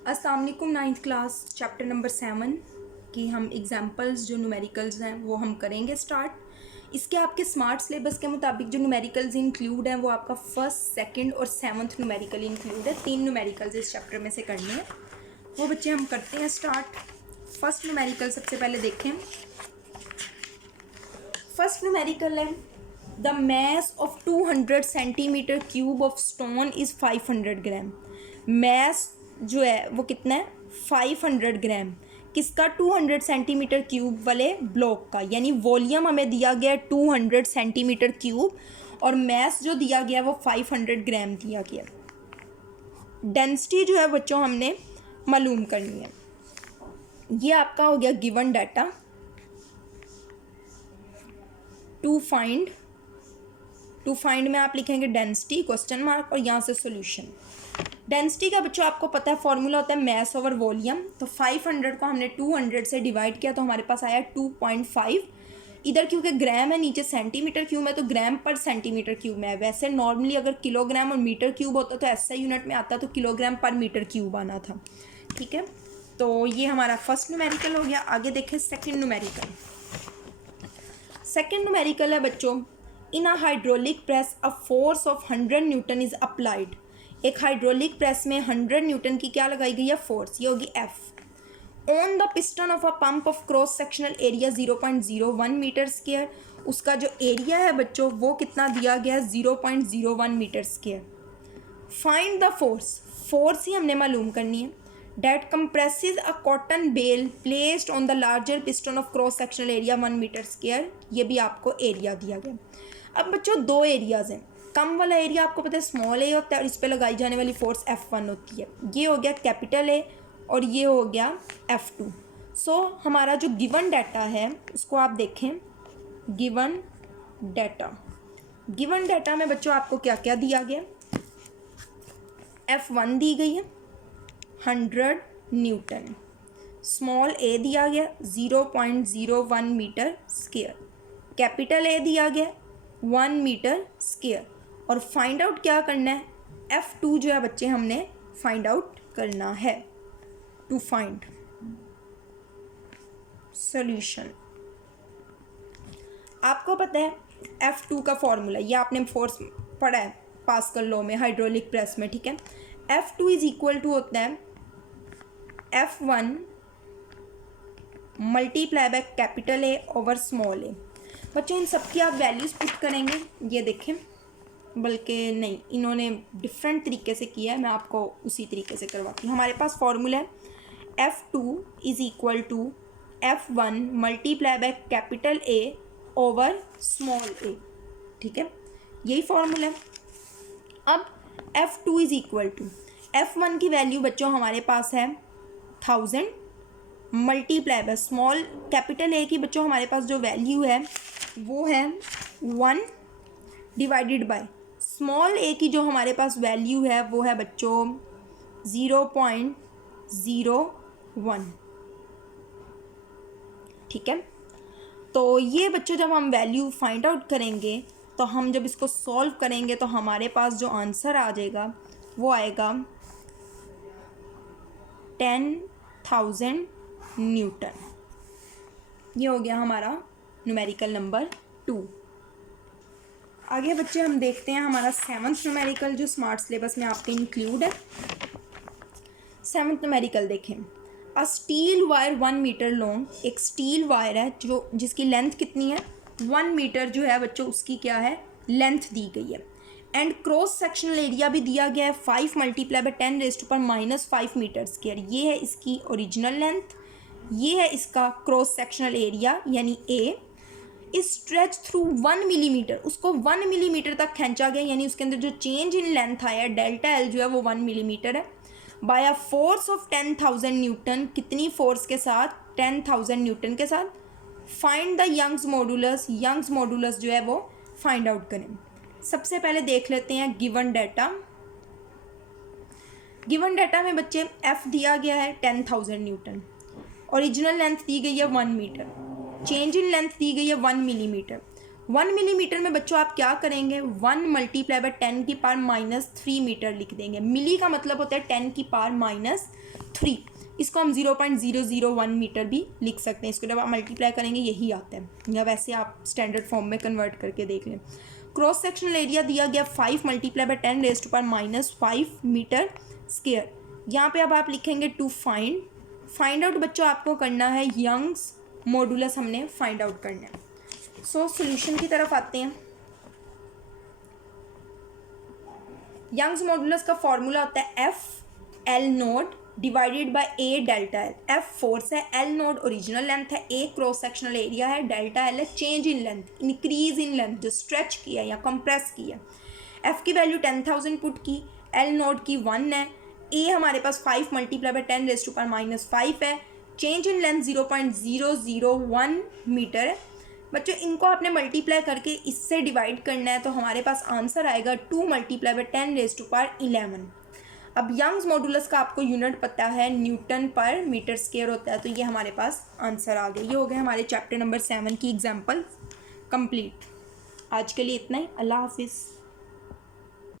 अस्सलाम वालेकुम। 9th class chapter number 7 की हम एग्जांपल्स जो न्यूमेरिकल्स हैं वो हम करेंगे स्टार्ट। इसके आपके स्मार्ट सिलेबस के मुताबिक जो न्यूमेरिकल्स इंक्लूड हैं वो आपका फर्स्ट, सेकंड और 7th न्यूमेरिकल इंक्लूड है। 3 न्यूमेरिकल्स इस चैप्टर में से करने हैं, वो बच्चे हम करते हैं स्टार्ट। फर्स्ट न्यूमेरिकल सबसे पहले देखें। फर्स्ट न्यूमेरिकल है the mass of 200 centimetre cube of stone is 500 gram. Mass जो है वो कितना है, 500 ग्राम। किसका? 200 सेंटीमीटर क्यूब वाले ब्लॉक का, यानी वॉल्यूम हमें दिया गया है 200 सेंटीमीटर क्यूब और मैस जो दिया गया वो 500 ग्राम दिया गया। डेंसिटी जो है बच्चों हमने मालूम करनी है। ये आपका हो गया गिवन डाटा। टू फाइंड में आप लिखेंगे डेंसिटी क्वेश्चन मार्क और यहाँ से सॉल्यूशन। डेंसिटी का बच्चों आपको पता है फॉर्मूला होता है मैस ओवर वॉल्यूम। तो 500 को हमने 200 से डिवाइड किया तो हमारे पास आया 2.5। इधर क्योंकि ग्राम है, नीचे सेंटीमीटर क्यूब है तो ग्राम पर सेंटीमीटर क्यूब में है। वैसे नॉर्मली अगर किलोग्राम और मीटर क्यूब होता तो ऐसा यूनिट में आता तो किलोग्राम पर मीटर क्यूब आना था। ठीक है, तो ये हमारा फर्स्ट न्यूमेरिकल हो गया। आगे देखें सेकेंड न्यूमेरिकल। सेकेंड न्यूमेरिकल है बच्चों, in a hydraulic press a force of 100 newton is applied. एक हाइड्रोलिक प्रेस में 100 न्यूटन की क्या लगाई गई है? फोर्स। ये होगी F. On the piston of a pump of cross sectional area 0.01 metre square. उसका जो एरिया है बच्चों वो कितना दिया गया है? 0.01 metre square. Find the force. Force ही हमने मालूम करनी है। That compresses a cotton bale placed on the larger piston of cross sectional area 1 metre square. ये भी आपको एरिया दिया गया। अब बच्चों दो एरियाज हैं। कम वाला एरिया आपको पता है स्मॉल ए होता है और इस पर लगाई जाने वाली फोर्स F1 होती है। ये हो गया कैपिटल ए और ये हो गया F2। सो हमारा जो गिवन डाटा है उसको आप देखें। गिवन डाटा में बच्चों आपको क्या क्या दिया गया? F1 दी गई है 100 न्यूटन, स्मॉल ए दिया गया 0.01 मीटर स्क्वायर, कैपिटल ए दिया गया 1 मीटर स्क्वायर। और फाइंड आउट क्या करना है? F2 जो है बच्चे हमने फाइंड आउट करना है। To find solution. आपको पता है F2 का फॉर्मूला, ये आपने फोर्स पढ़ा है पास्कल लॉ में हाइड्रोलिक प्रेस में। ठीक है, F2 इज इक्वल टू होता है F1 multiply by capital A over small A. बच्चों इन सब की आप वैल्यूज़ पुट करेंगे। ये देखें, बल्कि नहीं, इन्होंने डिफरेंट तरीके से किया है, मैं आपको उसी तरीके से करवाती हूँ। हमारे पास फॉर्मूला है F2 is equal to F1 multiply by capital A over small A. ठीक है, यही फॉर्मूला है। अब F2 is equal to F1 की वैल्यू बच्चों हमारे पास है 1000 multiply by small capital A की बच्चों हमारे पास जो वैल्यू है वो है 1 डिवाइडेड बाय स्मॉल ए की जो हमारे पास वैल्यू है वो है बच्चों 0.01। ठीक है, तो ये बच्चों जब हम वैल्यू फाइंड आउट करेंगे तो हम जब इसको सॉल्व करेंगे तो हमारे पास जो आंसर आ जाएगा वो आएगा 10,000 न्यूटन। ये हो गया हमारा न्यूमेरिकल नंबर 2। आगे बच्चे हम देखते हैं हमारा 7th न्यूमेरिकल जो स्मार्ट सिलेबस में आपके इंक्लूड है। 7th न्यूमेरिकल देखें। अ स्टील वायर 1 मीटर लॉन्ग, एक स्टील वायर है जो जिसकी लेंथ कितनी है? 1 मीटर जो है बच्चों उसकी क्या है? लेंथ दी गई है। एंड क्रॉस सेक्शनल एरिया भी दिया गया है 5 मल्टीप्लाई बाय 10⁻⁻5 मीटर स्क्वायर। ये है इसकी ओरिजिनल लेंथ, ये है इसका क्रॉस सेक्शनल एरिया यानी ए। इस स्ट्रेच थ्रू 1 मिलीमीटर, उसको 1 मिलीमीटर तक खींचा गया, यानी उसके अंदर जो चेंज इन लेंथ आया डेल्टा एल जो है वो 1 मिलीमीटर है। By a force of 10,000 newton, कितनी फोर्स के साथ? 10,000 न्यूटन के साथ। Find the Young's modulus. Young's modulus जो है वो फाइंड आउट करें। सबसे पहले देख लेते हैं गिवन डाटा। गिवन डाटा में बच्चे F दिया गया है 10,000 न्यूटन, ओरिजिनल लेंथ दी गई है 1 मीटर, चेंज इन लेंथ दी गई है 1 मिलीमीटर। 1 मिलीमीटर में बच्चों आप क्या करेंगे, 1 मल्टीप्लाई बाय 10 की पावर -3 मीटर लिख देंगे। मिली का मतलब होता है 10 की पावर -3, इसको हम 0.001 मीटर भी लिख सकते हैं। इसको जब आप मल्टीप्लाई करेंगे यही आता है, या वैसे आप स्टैंडर्ड फॉर्म में कन्वर्ट करके देख लें। क्रॉस सेक्शनल एरिया दिया गया 5 मल्टीप्लाई बाय 10⁻⁻5 मीटर स्क्वायर। यहाँ पे अब आप लिखेंगे टू फाइंड आउट बच्चों आपको करना है यंग्स मॉडुलस, हमने फाइंड आउट करना है। सो सॉल्यूशन की तरफ आते हैं। यंग्स मॉडुलस का फॉर्मूला होता है F L note divided by A delta L. F force है, एल नोट ओरिजिनल लेंथ है, ए क्रॉस सेक्शनल एरिया है, डेल्टा एल है change in length, increase in length जो स्ट्रेच किया या कंप्रेस किया। एफ की वैल्यू 10,000 पुट की, एल नोट की 1 है, ए हमारे पास 5 मल्टीप्लाई बाय 10⁻⁻5 है, चेंज इन लेंथ 0.001 मीटर है। बच्चों इनको आपने मल्टीप्लाई करके इससे डिवाइड करना है, तो हमारे पास आंसर आएगा 2 मल्टीप्लाई बाय 10⁻11। अब यंग्स मॉडुलस का आपको यूनिट पता है, न्यूटन पर मीटर स्क्वायर होता है, तो ये हमारे पास आंसर आ गया। ये हो गया हमारे चैप्टर नंबर 7 की एग्जाम्पल कंप्लीट। आज के लिए इतना ही, अल्लाह हाफिज़।